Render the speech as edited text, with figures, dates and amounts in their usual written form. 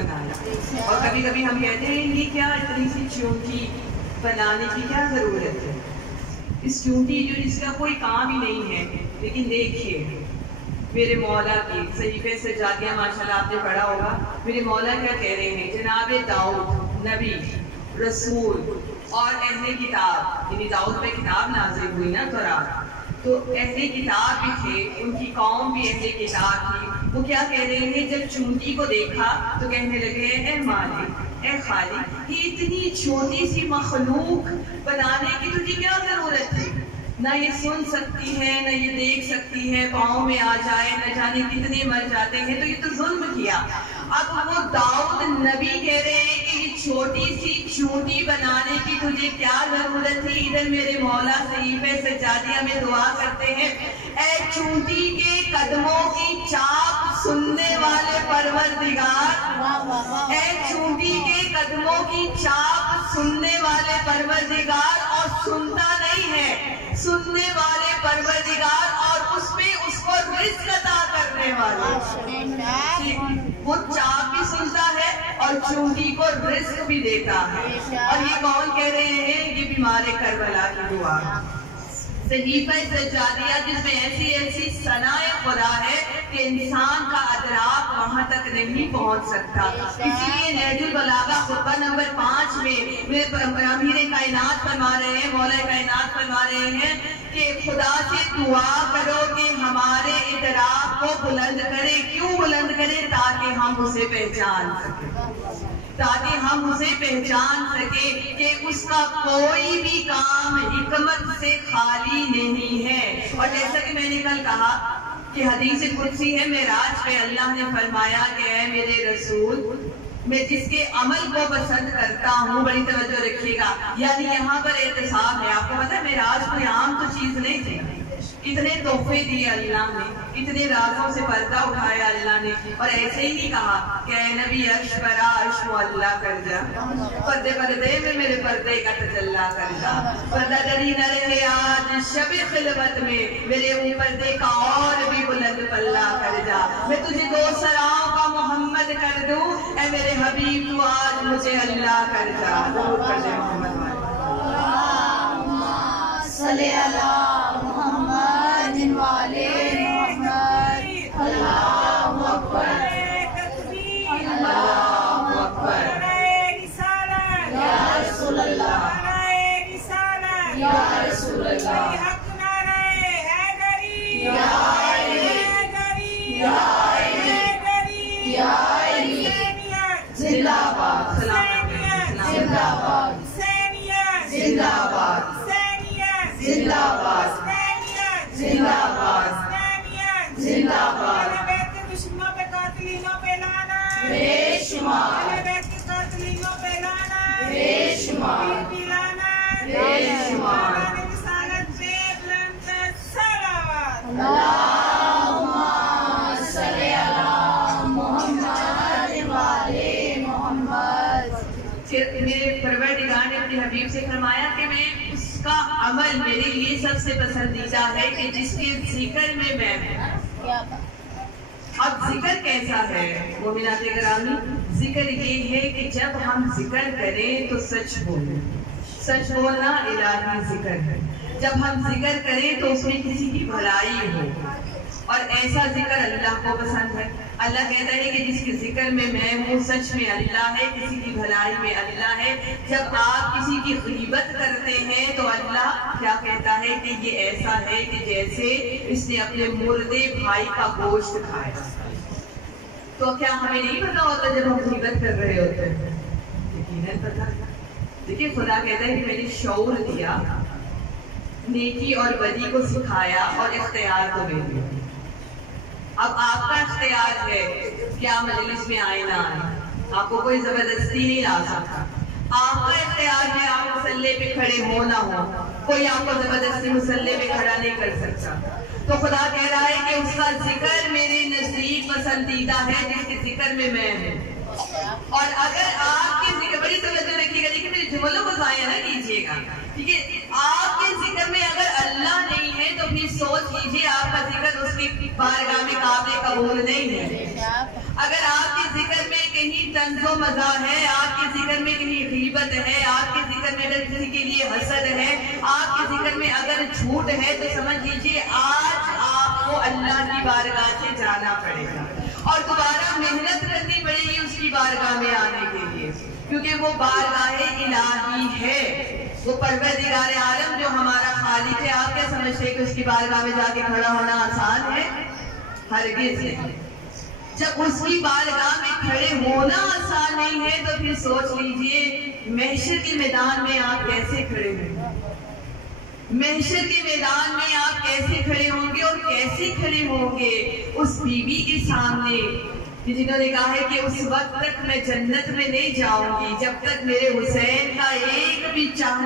बनाया। और कभी कभी हम कहते हैं ये क्या इतनी सी चूंटी बनाने की क्या जरूरत है, इस चूंटी जो इसका कोई काम ही नहीं है। लेकिन देखिए मेरे मौला की सहीफे से जातियाँ माशाल्लाह आपने पढ़ा होगा, मेरे मौला क्या कह रहे हैं, जनाब दाऊद नबी रसूल और अहले किताब, यानी दाऊद पे किताब नाज़िल हुई ना तौरात, तो अहले किताब भी थे, उनकी कौम भी अहले किताब थी। वो क्या कह रहे हैं, जब चूंटी को देखा तो कहने लगे ए मालिक ए खालिक, ये इतनी छोटी सी मखलूक बनाने की तुझे क्या जरूरत थी, ना ये सुन सकती है ना ये देख सकती है, पाँव में आ जाए न जाने कितने मर जाते हैं, तो ये तो जुल्म किया। अब वो दाऊद नबी कह रहे हैं कि ये छोटी सी चूंटी बनाने की तुझे क्या जरूरत थी। इधर मेरे मौला सहीफे सज्जादिया में दुआ करते हैं, ए चूंटी के कदमों की चाप सुनने वाले परवरदिगार, ए चूंटी के कदमों की चाप सुनने वाले परवरदिगार, और सुनता नहीं है, सुनने वाले परवरदिगार, और उसमें उसको रिस्क अता करने वाले। वो चाप भी सुनता है और चूंटी को रिस्क भी देता है। और ये कौन कह रहे हैं, ये बीमारे करबला की दुआ सहीफा सज्जादिया, जिसमें ऐसी ऐसी सनाए खुदा है कि इंसान का अदराक वहां तक नहीं पहुंच सकता। इसीलिए नहजुल बलागा खुतबा नंबर 5 में अमीर कायनात फरमा रहे हैं, मौला कायनात फरमा रहे हैं कि खुदा से दुआ करो कि हमारे इदराक को बुलंद करे। क्यों बुलंद करे? ताकि हम उसे पहचान सके, ताकि हम उसे पहचान सके कि उसका कोई भी काम हिकमत से खाली नहीं है। और जैसा कि मैंने कल कहा कि हदीस कुदसी है, मेराज पे अल्लाह ने फरमाया कि ऐ मेरे रसूल, मैं जिसके अमल को पसंद करता हूँ, बड़ी तवज्जो रखिएगा, यानी यहाँ पर एहतसाब है। आपको पता है मेराज कोई आम तो चीज नहीं थी, कितने तोहफे दिए अल्लाह ने, कितने राजों से पर्दा उठाया अल्लाह ने। और ऐसे ही कहा कि नबी अर्श पर अर्श अल्लाह कर जा, पर्दे पर्दे में मेरे पर्दे का तजल्ला कर जा, पर्दा दरी न रहे आज शब खिलवत में मेरे पर्दे का और भी बुलंद पल्ला कर जा। मैं तुझे 2 सराओं का मोहम्मद कर दूं, ऐ मेरे हबीब तू आज मुझे अल्लाह कर जा। दूर कर दे मोहम्मद वाले अल्लाहु अकबर, अल्लाहु अकबर, या रसूल अल्लाह, या रसूल अल्लाह, जिंदाबाद जिंदाबाद जिंदाबाद जिंदाबाद जिंदाबाद जिंदाबाद। दुश्मनों पे कातिलों पे लाना, बेशुमार कातिलों पे लाना, बेशुमार बेशुमार। अल्लाहुम्मा सल्ली अला मुहम्मद वाले मोहम्मद। मेरे परवरदिगार ने अपने हबीब से फरमाया कि मैं उसका अमल मेरे लिए सबसे पसंदीदा है कि जिसके जिक्र में मैं हूं। अब जिक्र कैसा है मोमिनात गिरामी? जिक्र ये है कि जब हम जिक्र करें तो सच बोलें, सच बोलना इलाही जिक्र है। जब हम जिक्र करें तो उसमें किसी की भलाई हो, और ऐसा जिक्र अल्लाह को पसंद है। अल्लाह कहता है कि जिसके जिक्र में मैं हूँ सच में अल्लाह है, किसी की भलाई में अल्लाह है। जब आप किसी की गीबत करते हैं तो अल्लाह क्या कहता है कि ये ऐसा है कि जैसे इसने अपने मुर्दे भाई का गोश्त खाया। तो क्या हमें नहीं पता होता जब हम गीबत कर रहे होते हैं? यकीनन पता। देखिए खुदा कहता है कि मैंने शऊर दिया, नेकी और बदी को सिखाया और इख्तियार को दे दिया। अब आपका इख्तियार है क्या मजलिस में आए ना आए, आपको कोई जबरदस्ती नहीं ला सकता। आपका इख्तियार है आप मुसल्ले पे खड़े हो ना हो, कोई आपको जबरदस्ती मुसल्ले पे खड़ा नहीं कर सकता। तो खुदा कह रहा है कि उसका जिक्र मेरे नजदीक पसंदीदा है जिसके जिक्र में मैं हूँ। और अगर आपके जिक्र, बड़ी तवज्जो रखिएगा, देखिए मेरे जुमलों को जाया ना कीजिएगा, ठीक है? आपके जिक्र में अगर अल्लाह नहीं है तो फिर सोच लीजिए आपका जिक्र उसकी बारगाह में काबिल कबूल नहीं है। अगर आपके जिक्र में कहीं तंजो मजा है, आपके जिक्र में कहीं गीबत है, आपके जिक्र में अगर किसी के लिए हसद है, आपके जिक्र में अगर झूठ है, तो समझ लीजिए आज आपको अल्लाह की बारगाह से जाना पड़ेगा और दोबारा मेहनत करनी पड़ेगी उसकी बारगाह में आने के लिए, क्योंकि वो बारगाह इलाही है, वो परवरदिगार आलम जो हमारा खालिक है। आप क्या समझते हैं कि उसकी बारगाह में जाके खड़ा होना आसान है? हरगिज़ नहीं। जब उसकी बारगाह में खड़े होना आसान नहीं है तो फिर सोच लीजिए महशर के मैदान में आप कैसे खड़े होंगे, महशर के मैदान में आप कैसे खड़े होंगे और कैसे खड़े होंगे उस बीवी के सामने जिन्होंने कहा है कि उस वक्त तक मैं जन्नत में नहीं जाऊंगी जब तक मेरे हुसैन का एक भी चाहने